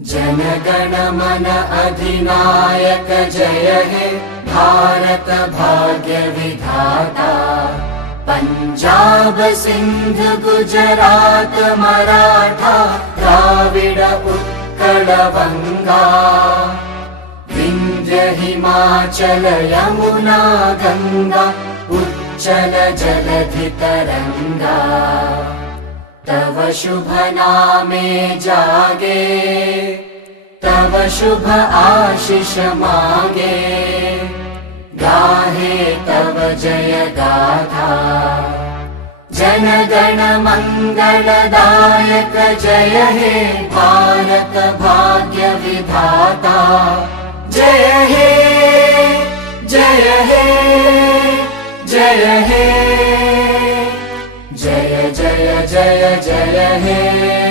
जनगण मन अधिनायक जय हे भारत भाग्य विधाता। पंजाब सिंध गुजरात मराठा द्राविड उत्कल बंगा। विंध्य हिमाचल यमुना गंगा उच्चल जलधि तरंगा। तव शुभ नामे जागे तव शुभ आशीष मागे। गाहे तव जय गाथा जनगण मंगलदायक जय हे भारत भाग्य विधाता। जय हे जय हे जय हे जय जय जय जय हे।